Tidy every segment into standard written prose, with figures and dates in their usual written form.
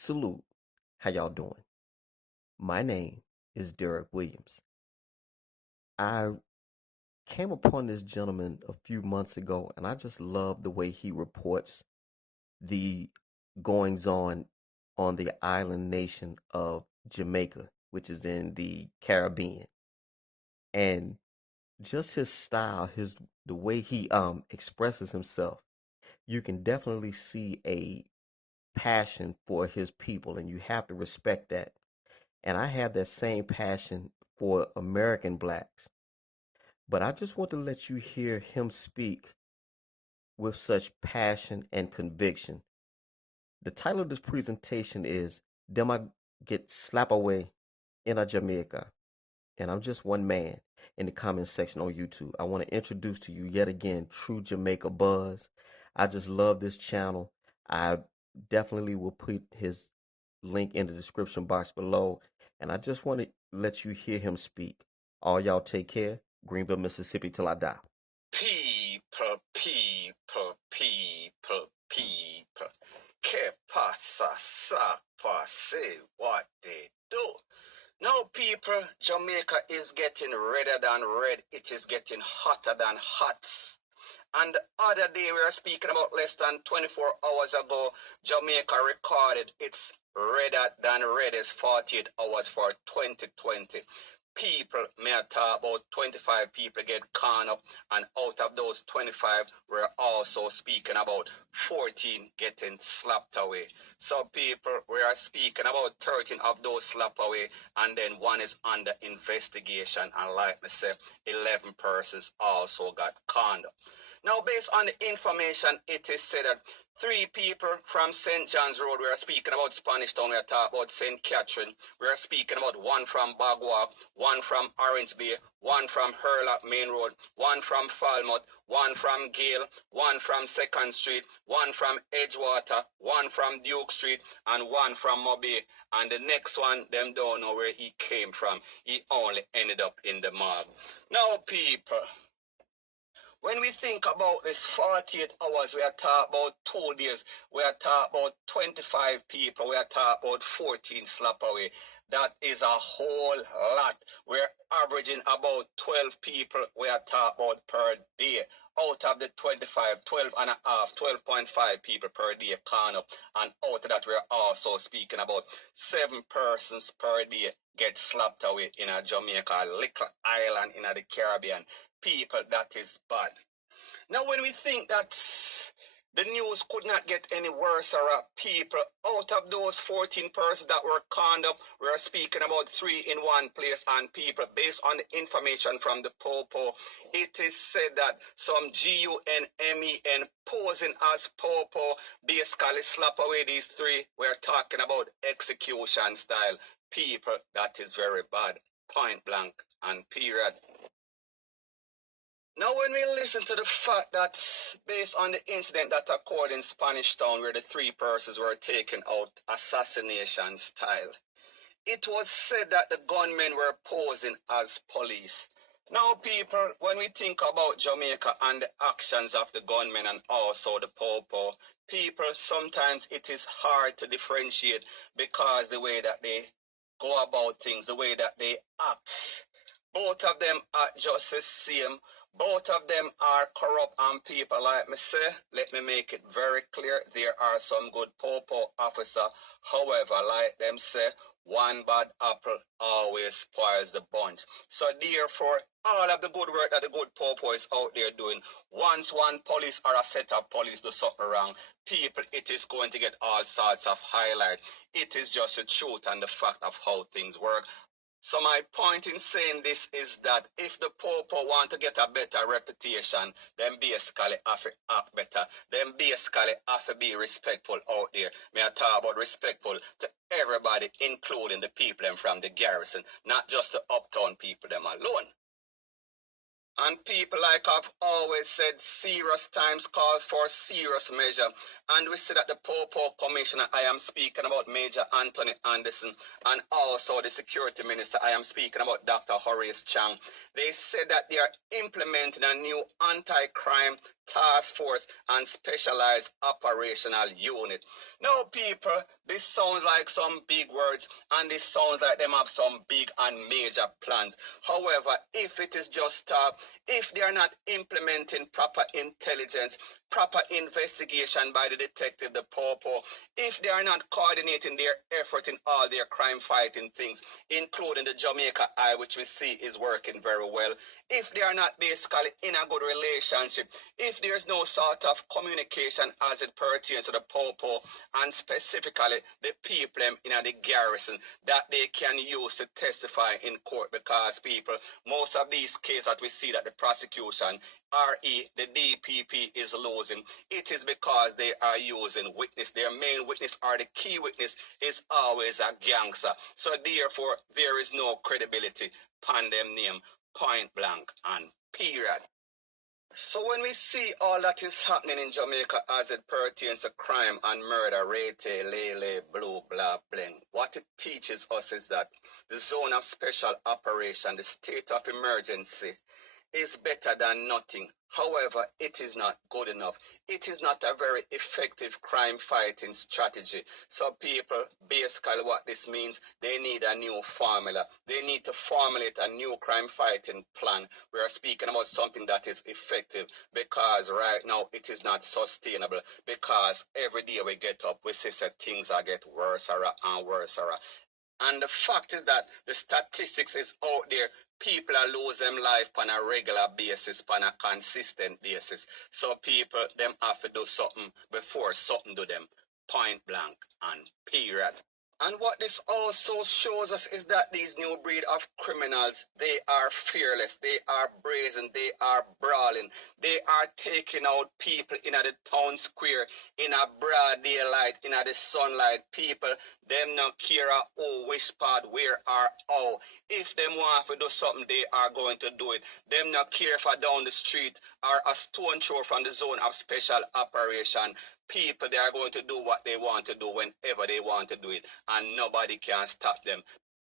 Salute. How y'all doing? My name is DerrickWilliams. I came upon this gentleman a few months ago, and I just love the way he reports the goings on the island nation of Jamaica, which is in the Caribbean. And just his style, the way he expresses himself, you can definitely see a passion for his people, and you have to respect that. And I have that same passion for American blacks. But I just want to let you hear him speak with such passion and conviction. The title of this presentation is Dem I Get Slap Away in a Jamaica. And I'm just one man in the comment section on YouTube. I want to introduce to you yet again True Jamaica Buzz. I just love this channel. I definitely will put his link in the description box below. And I just want to let you hear him speak. All y'all take care. Greenville, Mississippi till I die. People, people, people, people. Que pasa, sapa, say what they do. Now, people, Jamaica is getting redder than red. It is getting hotter than hot. And the other day, we were speaking about less than 24 hours ago, Jamaica recorded its redder than reddest 48 hours for 2020. People, may I talk about 25 people get caught up, and out of those 25, we're also speaking about 14 getting slapped away. So people, we are speaking about 13 of those slapped away, and then one is under investigation, and like I said, 11 persons also got caught up. Now, based on the information, it is said that 3 people from St. John's Road, we are speaking about Spanish Town, we are talking about St. Catherine, we are speaking about 1 from Bagwalk, 1 from Orange Bay, 1 from Hurlock Main Road, 1 from Falmouth, 1 from Gale, 1 from 2nd Street, 1 from Edgewater, 1 from Duke Street, and 1 from Mobay. And the next one, them don't know where he came from. He only ended up in the mob. Now, people, when we think about this 48 hours, we are talking about 2 days, we are talking about 25 people, we are talking about 14 slap away. That is a whole lot. We're averaging about 12 people we are talking about per day. Out of the 25, 12 and a half, 12.5 people per day can up. And out of that, we're also speaking about 7 persons per day get slapped away in a Jamaica, a little island in the Caribbean. People, that is bad. Now, when we think that the news could not get any worse, or people, out of those 14 persons that were conned up, we are speaking about 3 in one place, and people, based on the information from the Popo, it is said that some GUNMEN posing as Popo basically slap away these 3. We're talking about execution style. People, that is very bad. Point blank and period. Now, when we listen to the fact that, based on the incident that occurred in Spanish Town, where the 3 persons were taken out assassination style, it was said that the gunmen were posing as police. Now, people, when we think about Jamaica and the actions of the gunmen and also the popo, people, sometimes it is hard to differentiate because the way that they go about things, the way that they act, both of them are just the same. Both of them are corrupt, and people, like me say, let me make it very clear, there are some good popo officer. However, like them say, one bad apple always spoils the bunch. So therefore, all of the good work that the good popo is out there doing, once one police or a set of police do something wrong, people, it is going to get all sorts of highlight. It is just the truth and the fact of how things work. So my point in saying this is that if the popo want to get a better reputation, then basically have to act better. Then basically have to be respectful out there. May I talk about respectful to everybody, including the people them from the garrison, not just the uptown people them alone. And people, like I've always said, serious times calls for serious measure. And we see that the Popo Commissioner, I am speaking about Major Anthony Anderson, and also the Security Minister, I am speaking about Dr. Horace Chang. They said that they are implementing a new anti-crime task force and specialized operational unit. Now, people, this sounds like some big words, and this sounds like them have some big and major plans. However, if it is just if they are not implementing proper intelligence, proper investigation by the detective, the popo, if they are not coordinating their effort in all their crime fighting things, including the Jamaica Eye, which we see is working very well, if they are not basically in a good relationship, if there's no sort of communication as it pertains to the popo and specifically the people in the garrison that they can use to testify in court, because people, most of these cases that we see that the prosecution, RE, the DPP is losing, it is because they are using witness. Their main witness or the key witness is always a gangster. So therefore, there is no credibility upon them name, point blank and period. So when we see all that is happening in Jamaica as it pertains to crime and murder, rete, lele, blue, blah, bling, what it teaches us is that the zone of special operation, the state of emergency, is better than nothing. However, it is not good enough. It is not a very effective crime fighting strategy. So people, basically what this means, they need a new formula. They need to formulate a new crime fighting plan. We are speaking about something that is effective, because right now it is not sustainable, because every day we get up, we see that things are get worse and worse. And the fact is that the statistics is out there. People are losing life on a regular basis, on a consistent basis. So people, them have to do something before something do them. Point blank and period. And what this also shows us is that these new breed of criminals, they are fearless, they are brazen, they are brawling, they are taking out people in the town square, in a broad daylight, in the sunlight. People, them not care who, which part, where or how. If them want to do something, they are going to do it. Them not care if down the street or a stone throw from the zone of special operation. People, they are going to do what they want to do whenever they want to do it, and nobody can stop them.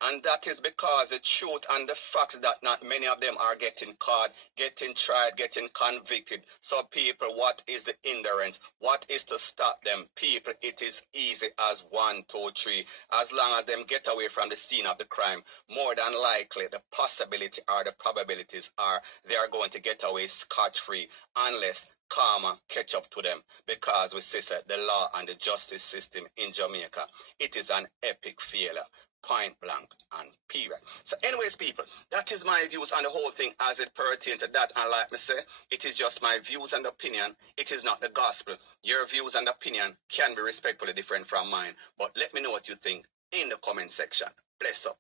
And that is because the truth and the facts that not many of them are getting caught, getting tried, getting convicted. So people, what is the hindrance? What is to stop them? People, it is easy as 1, 2, 3. As long as them get away from the scene of the crime, more than likely the possibility or the probabilities are they are going to get away scot-free, unless karma catch up to them, because we say that the law and the justice system in Jamaica, it is an epic failure. Point blank and period. So anyways, people, that is my views on the whole thing as it pertains to that. And like me say, it is just my views and opinion. It is not the gospel. Your views and opinion can be respectfully different from mine. But let me know what you think in the comment section. Bless up.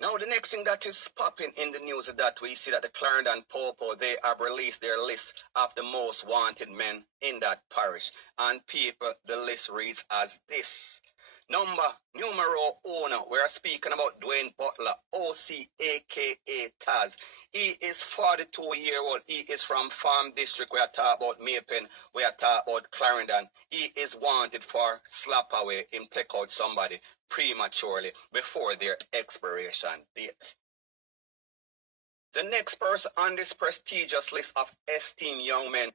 Now, the next thing that is popping in the news is that we see that the Clarendon Popo, they have released their list of the most wanted men in that parish. And people, the list reads as this. Numero uno, we're speaking about Dwayne Butler, OC, a.k.a. Taz. He is 42-year-old. He is from Farm District. We are talking about Mapen. We are talking about Clarendon. He is wanted for slap away, him take out somebody prematurely before their expiration date. The next person on this prestigious list of esteemed young men,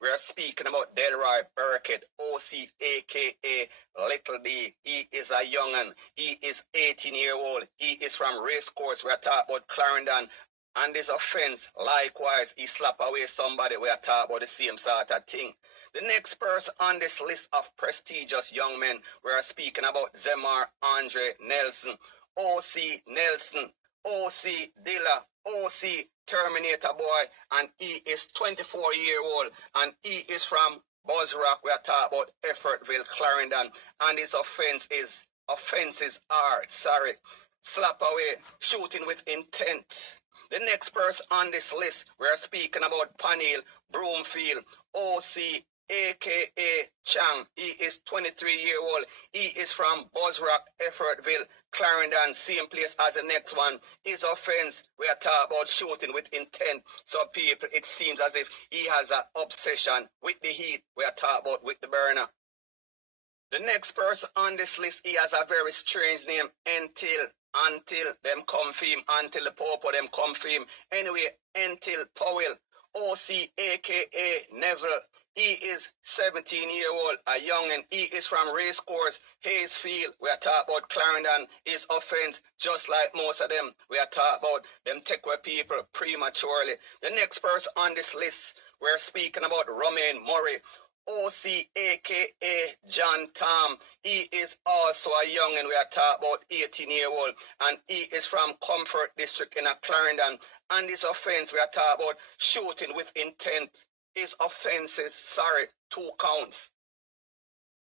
we are speaking about LBRY Burkett, OC, a.k.a. Little D. He is a young'un. He is 18-year-old. He is from Racecourse. We are talking about Clarendon. And this offense, likewise, he slap away somebody. We are talking about the same sort of thing. The next person on this list of prestigious young men, we are speaking about Zemar Andre Nelson, OC Nelson, OC Dilla, OC Terminator Boy, and he is 24-year-old, and he is from Buzz Rock. We are talking about Effortville, Clarendon, and his offenses are slap away, shooting with intent. The next person on this list, we are speaking about Panil Broomfield, OC, a.k.a. Chang. He is 23-year-old. He is from Buzz Rock, Effortville, Clarendon, same place as the next one. His offense, we are talking about shooting with intent. So people, it seems as if he has an obsession with the heat. We are talking about with the burner. The next person on this list, he has a very strange name, until them come for him, until the Popo them come for him. Anyway, until Powell, OC, aka Neville. He is 17-year-old, a youngin. He is from Racecourse, Hayesfield. We are talking about Clarendon. His offense, just like most of them, we are talking about them take away people prematurely. The next person on this list, we're speaking about Romain Murray. OC, aka John Tom. He is also a youngin. We are talking about 18-year-old, and he is from Comfort District in Clarendon. And this offense, we are talking about shooting with intent. His offenses, 2 counts.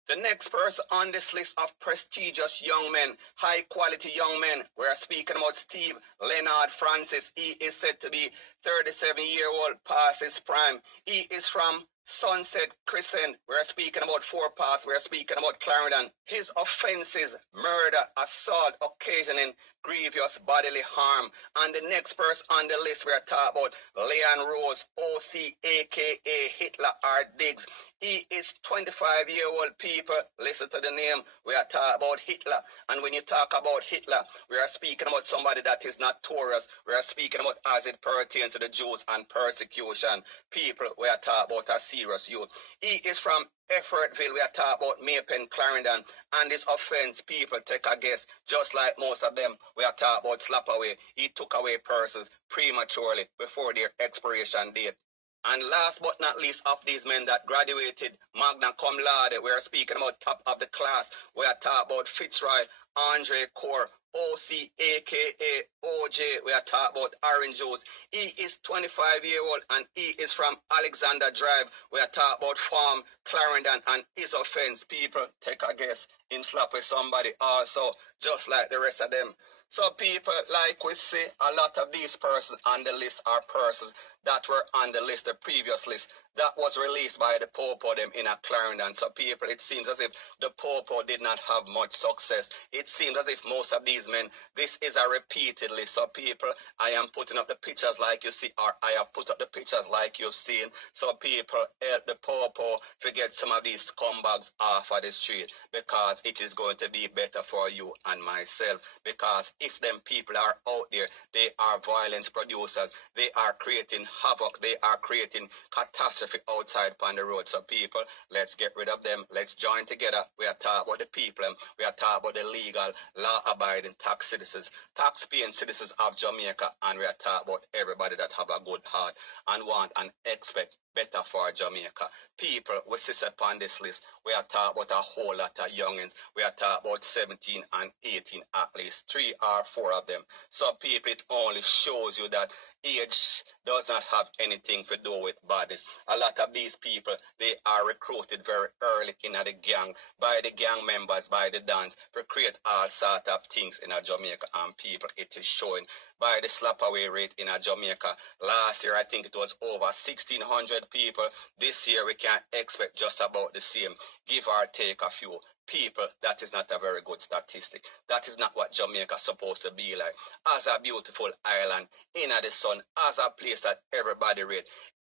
The next person on this list of prestigious young men, high quality young men, we're speaking about Steve Leonard Francis. He is said to be 37-year-old, past his prime. He is from Sunset Crescent. We're speaking about Four Path. We're speaking about Clarendon. His offenses, murder, assault, occasioning grievous bodily harm. And the next person on the list, we're talking about Leon Rose, OC, aka Hitler R. Diggs. He is 25-year-old people. Listen to the name. We are talking about Hitler. And when you talk about Hitler, we are speaking about somebody that is notorious. We are speaking about as it pertains to the Jews and persecution. People, we are talking about a serious youth. He is from Effortville. We are talking about Maypen, Clarendon. And this offense, people, take a guess. Just like most of them, we are talking about slap away. He took away persons prematurely before their expiration date. And last but not least of these men that graduated magna cum laude, we are speaking about top of the class. We are talking about Fitzroy, Andre Core, OC, aka OJ. We are talking about Orange Juice. He is 25-year-old and he is from Alexander Drive. We are talking about Farm, Clarendon, and his offense. People, take a guess. Him slap with somebody also, just like the rest of them. So people, like we see, a lot of these persons on the list are persons that were on the list, the previous list, that was released by the Popo them in a Clarendon. So people, it seems as if the Popo did not have much success. It seems as if most of these men, this is a repeated list. So people, I am putting up the pictures like you see, or I have put up the pictures like you've seen. So people, help the Popo to get some of these scumbags off of the street, because it is going to be better for you and myself. Because if them people are out there, they are violence producers, they are creating havoc, they are creating catastrophe outside on the road. So people, let's get rid of them. Let's join together. We are talking about the people. We are talking about the legal, law-abiding tax citizens, tax-paying citizens of Jamaica, and we are talking about everybody that have a good heart and want and expect better for Jamaica. People, we sit upon this list. We are talking about a whole lot of youngins. We are talking about 17 and 18, at least 3 or 4 of them. So people, it only shows you that age does not have anything to do with badness. A lot of these people, they are recruited very early in the gang, by the gang members, by the dance, to create all sort of things in a Jamaica. And people, it is showing by the slap away rate in a Jamaica. Last year, I think it was over 1,600 people. This year, we can expect just about the same, give or take a few. People, that is not a very good statistic. That is not what Jamaica is supposed to be like. As a beautiful island, in the sun, as a place that everybody read.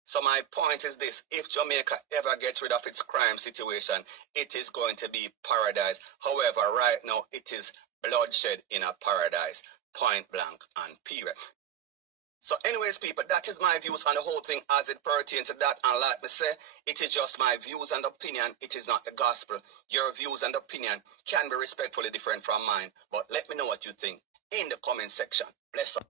So my point is this: if Jamaica ever gets rid of its crime situation, it is going to be paradise. However, right now, it is bloodshed in a paradise, point blank and period. So anyways, people, that is my views on the whole thing as it pertains to that. And like me say, it is just my views and opinion. It is not the gospel. Your views and opinion can be respectfully different from mine. But let me know what you think in the comment section. Bless up.